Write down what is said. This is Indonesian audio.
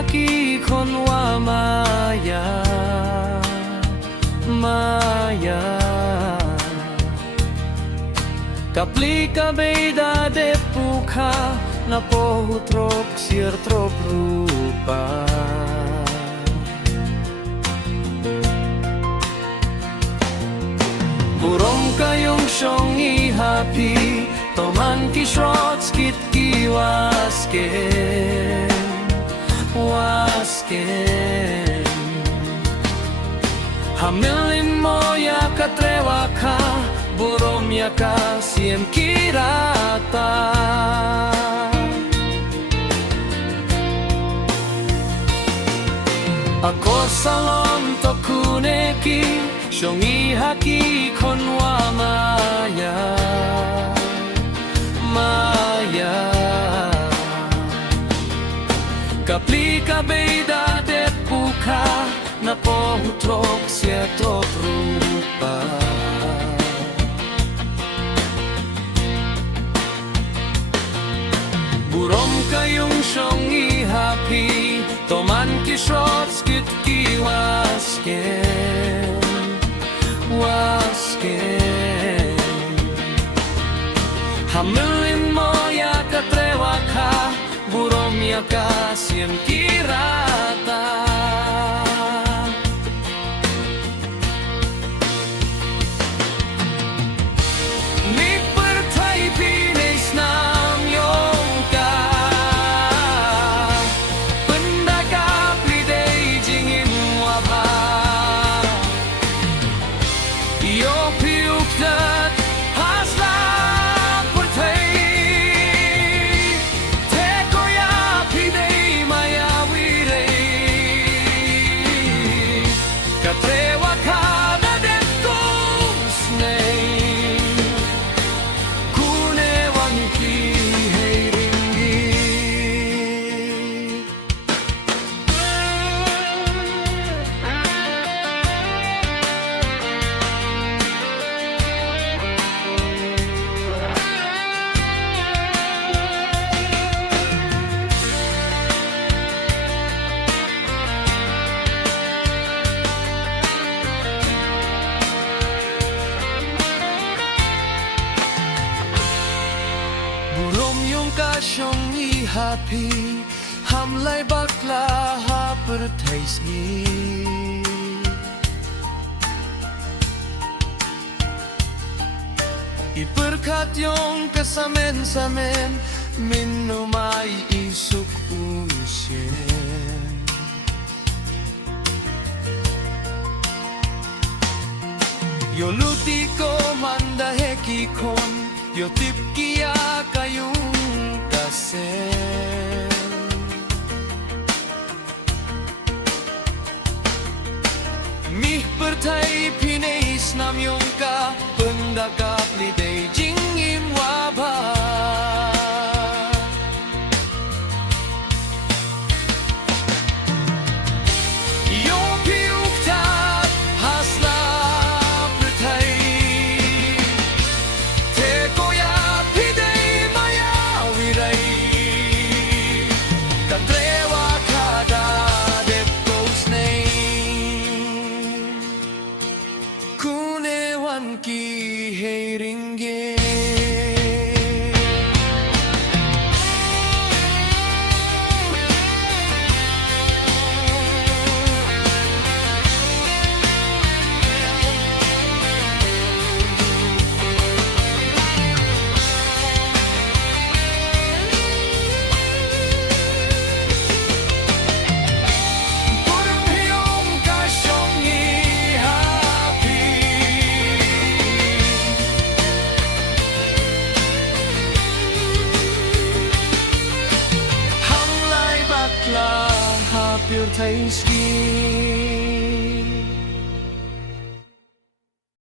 hakiคนว่ามายามายาKaplika beida de puka na pohutrok sirtrok rupa Burong kayong siyong ihapi Toman kisrots kit kiwasken Wasken Hamilin mo ya katrewa ka Burom ya ka siem kirata Akor salon to kuneki Siyong ihaki kon wa maya Maya Kaplika beida de puka Na pohutrok siya trok rupa Burom kayong siyong ihapi Toman kisrots kit kiwasken Wasken Hamilin mo ya katrewa ka Burom ya ka siem kirata Siyong ihapi Hamlay bakla hapur taisgi Iperkat yung kasamen-samen Minumay isuk usyen Yo luti ko mandaheki kon Yo tipkia kayong Mih bertai pineis nam yung ka Pendakap liday jingim waba Yung piuktat hasla bertai Teko ya piday maya wiray Katrewa kada depos name Kunewan ki heiringe Hapir taisgi